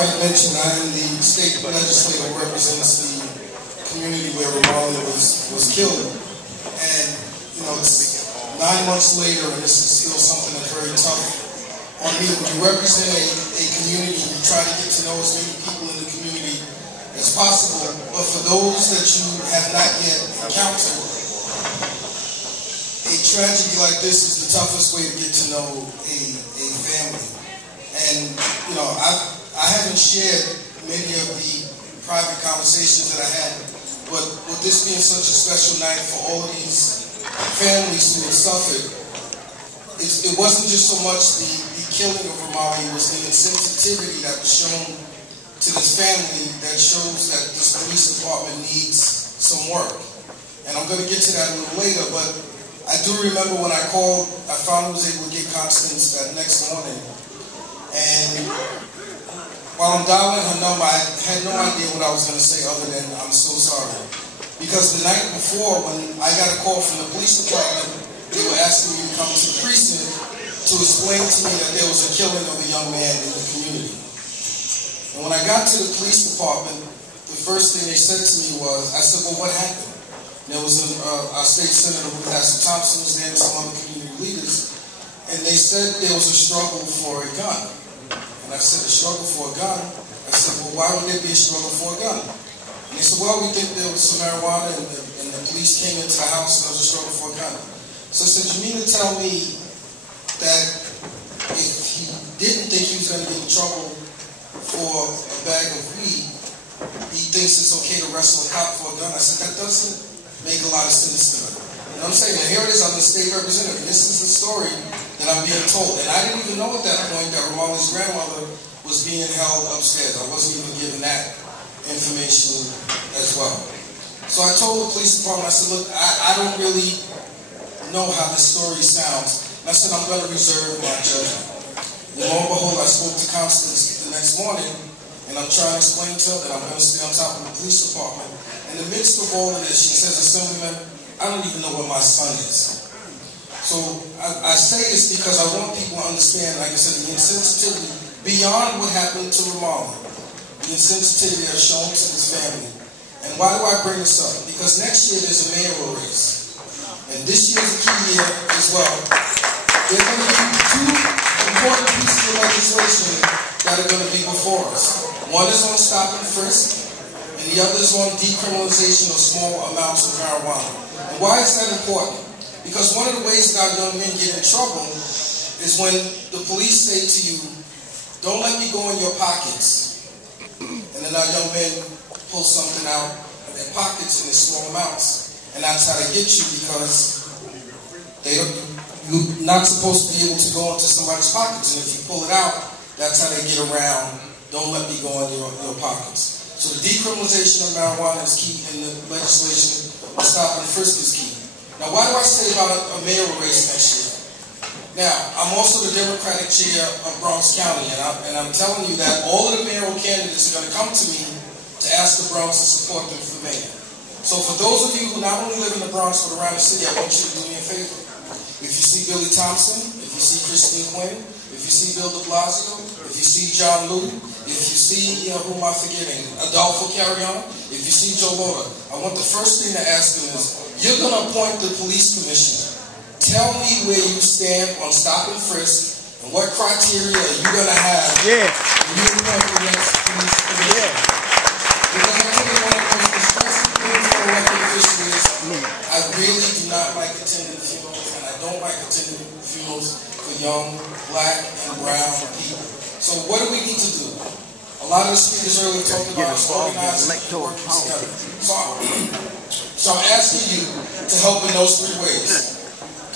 Frank mentioned, I am the state legislator who represents the community where Ramali was killed. And, you know, it's 9 months later, and this is still something that's very tough on me. When you represent a community, you try to get to know as many people in the community as possible. But for those that you have not yet encountered, a tragedy like this is the toughest way to get to know a family. And, you know, I haven't shared many of the private conversations that I had, but with this being such a special night for all of these families who have suffered, it wasn't just so much the killing of Ramali, it was the insensitivity that was shown to this family that shows that this police department needs some work. And I'm going to get to that a little later, but I do remember when I called, I finally was able to get Constance that next morning. And while I'm dialing her number, I had no idea what I was going to say other than, I'm so sorry. Because the night before, when I got a call from the police department, they were asking me to come to the precinct to explain to me that there was a killing of a young man in the community. And when I got to the police department, the first thing they said to me was, I said, well, what happened? There was our state senator, Pastor Thompson, was there, and some other community leaders, and they said there was a struggle for a gun. And I said, a struggle for a gun? I said, well, why would there be a struggle for a gun? And they said, well, we think there was some marijuana, and the police came into the house and there was a struggle for a gun. So I said, you mean to tell me that if he didn't think he was going to get in trouble for a bag of weed, he thinks it's okay to wrestle a cop for a gun? I said, that doesn't make a lot of sense to me. You know what I'm saying? And here it is, I'm the state representative. This is the story that I'm being told. And I didn't even know at that point that Ramali's grandmother was being held upstairs. I wasn't even given that information as well. So I told the police department, I said, look, I don't really know how this story sounds. And I said, I'm going to reserve my judgment. And lo and behold, I spoke to Constance the next morning, and I'm trying to explain to her that I'm going to stay on top of the police department. In the midst of all of this, she says, Assemblyman, I don't even know where my son is. So I say this because I want people to understand, like I said, the insensitivity beyond what happened to Ramali, the insensitivity that's shown to this family. And why do I bring this up? Because next year there's a mayoral race. And this year's a key year as well. There are going to be two important pieces of legislation that are going to be before us. One is on Stop Frisk, and the other is on decriminalization of small amounts of marijuana. And why is that important? Because one of the ways that our young men get in trouble is when the police say to you, don't let me go in your pockets. And then our young men pull something out of their pockets in small amounts. And that's how they get you, because you're not supposed to be able to go into somebody's pockets. And if you pull it out, that's how they get around, don't let me go in your pockets. So the decriminalization of marijuana is key, and the legislation of Stop and Frisk is key. Now, why do I say about a mayoral race next year? Now, I'm also the Democratic chair of Bronx County, and I'm telling you that all of the mayoral candidates are going to come to me to ask the Bronx to support them for mayor. So for those of you who not only live in the Bronx but around the city, I want you to do me a favor. If you see Billy Thompson, if you see Christine Quinn, if you see Bill de Blasio, if you see John Liu, if you see, who am I forgetting, Adolfo Carrion, if you see Joe Lota, I want the first thing to ask them is, you're going to appoint the police commissioner. Tell me where you stand on Stop and Frisk, and what criteria are you going to have when you appoint the next police commissioner. Because I think one of the most distressing things for elected officials is, I really do not like attending funerals, and I don't like attending funerals for young, black, and brown people. So what do we need to do? A lot of the speakers earlier talked about organizing and working together. So I'm asking you to help in those three ways.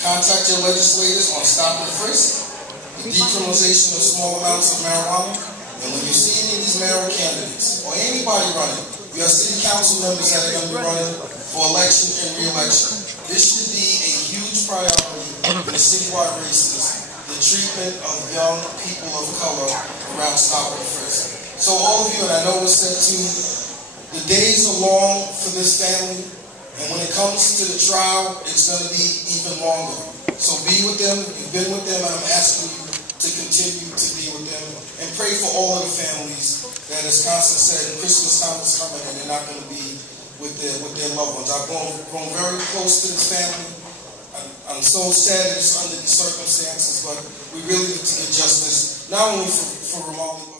Contact your legislators on Stop and Frisk, the decriminalization of small amounts of marijuana, and when you see any of these mayoral candidates, or anybody running, you have city council members that are going to be running for election and re-election. This should be a huge priority in the citywide races, the treatment of young people of color around Stop and Frisk. So all of you, and I know it was said too, the days are long for this family. And when it comes to the trial, it's going to be even longer. So be with them. You've been with them, and I'm asking you to continue to be with them, and pray for all of the families that, as Constance said, Christmas time is coming and they're not going to be with their loved ones. I've grown very close to this family. I'm so sad it's under these circumstances, but we really need to get justice, not only for Romali,